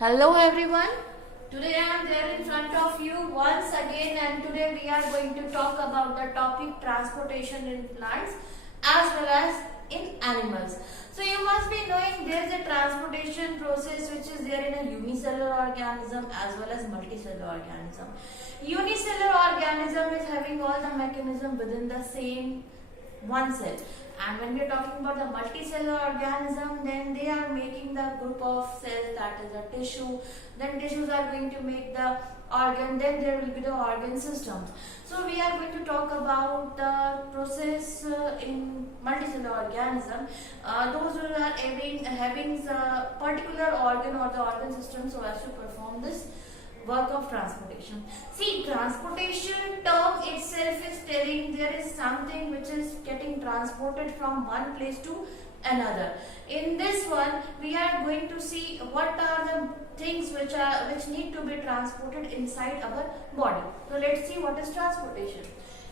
Hello everyone. Today I am there in front of you once again, and today we are going to talk about the topic transportation in plants as well as in animals. So you must be knowing there is a transportation process which is there in a unicellular organism as well as multicellular organism. Unicellular organism is having all the mechanism within the same one cell, and when we are talking about the multicellular organism, then they are making the group of cells, that is the tissue. Then tissues are going to make the organ, then there will be the organ systems. So we are going to talk about the process in multicellular organism, those who are having the particular organ or the organ system so as to perform this work of transportation. See, transportation term itself is telling there is something which is getting transported from one place to another. In this one, we are going to see what are the things which need to be transported inside our body. So let's see what is transportation.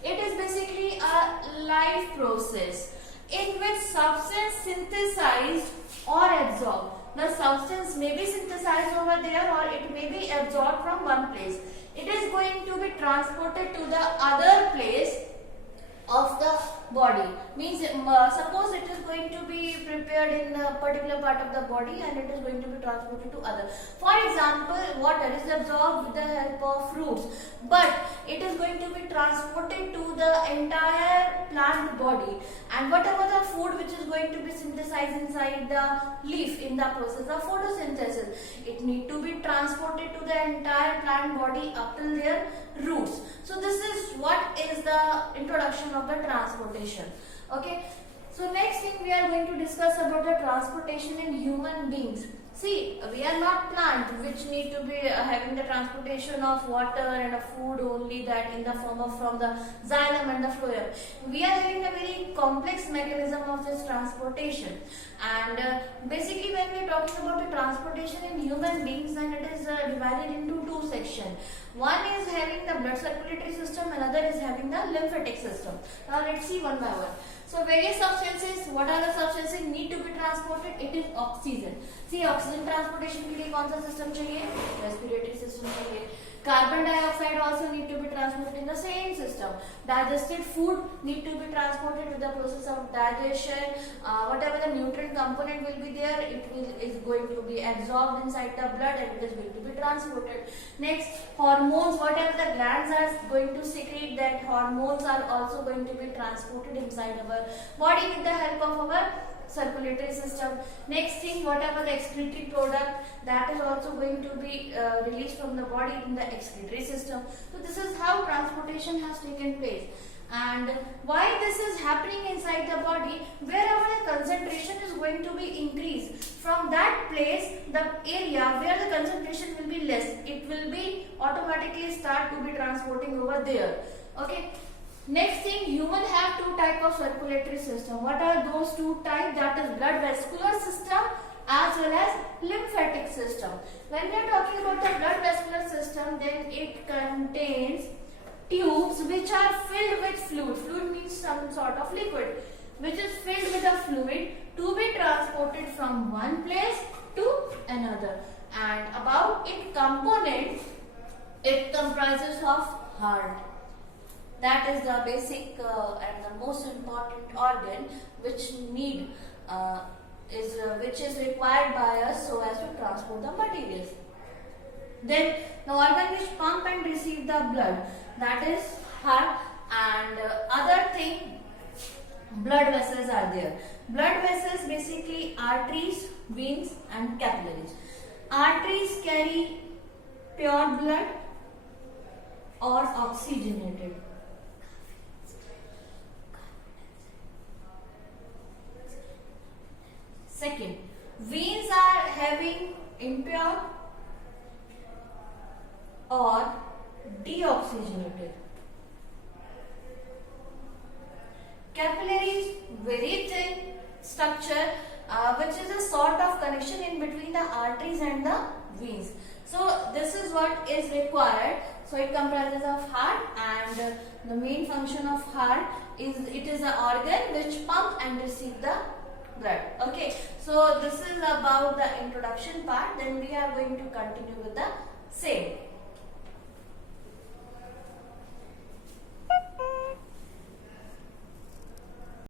It is basically a life process in which substance synthesized or absorbed. The substance may be synthesized over there or it may be absorbed from one place. It is going to be transported to the other place of the body. Means suppose it is going to be prepared in a particular part of the body and it is going to be transported to other. For example, water is absorbed with the help of roots, but it is going to be transported to the entire plant body, and whatever the food which is going to be synthesized inside the leaf in the process of photosynthesis, it need to be transported to the entire plant body up till their roots. So this is what is the introduction of the transportation. Okay, so next thing we are going to discuss about the transportation in human beings. See, we are not plant which need to be having the transportation of water and a food only, that in the form of from the xylem and the phloem. We are having a very complex mechanism of this transportation, and basically when we are talking about the transportation in human beings, then it is divided into two sections. One is having the blood circulatory system, another is having the lymphatic system. Now let's see one by one. So various substances, what are the substances need to be transported? It is oxygen. See, oxygen transportation के लिए कौन सा system चाहिए? Respiratory system चाहिए. Carbon dioxide also need to be transported in the same system. Digested food need to be transported with the process of digestion. Whatever the nutrient component will be there, is going to be absorbed inside the blood and it is going to be transported. Next, hormones, whatever the glands are going to secrete, that hormones are also going to be transported inside our body with the help of our circulatory system. Next thing, whatever the excretory product, that is also going to be released from the body in the excretory system. So this is how transportation has taken place. And why this is happening inside the body, wherever the concentration is going to be increased, from that place, the area where the concentration will be less, it will be automatically start to be transporting over there. Okay. Next thing, human have two type of circulatory system. What are those two types? That is blood vascular system as well as lymphatic system. When we are talking about the blood vascular system, then it contains tubes which are filled with fluid. Fluid means some sort of liquid which is filled with a fluid to be transported from one place to another. And about its components, it comprises of heart. That is the basic and the most important organ which which is required by us so as to transport the materials. Then the organ which pump and receive the blood, that is heart, and other thing, blood vessels are there. Blood vessels basically arteries, veins and capillaries. Arteries carry pure blood or oxygenated. Second, veins are having impure or deoxygenated. Capillaries, very thin structure which is a sort of connection in between the arteries and the veins. So this is what is required. So it comprises of heart, and the main function of heart is it is an organ which pump and receive the blood. Okay, so this is about the introduction part. Then we are going to continue with the same.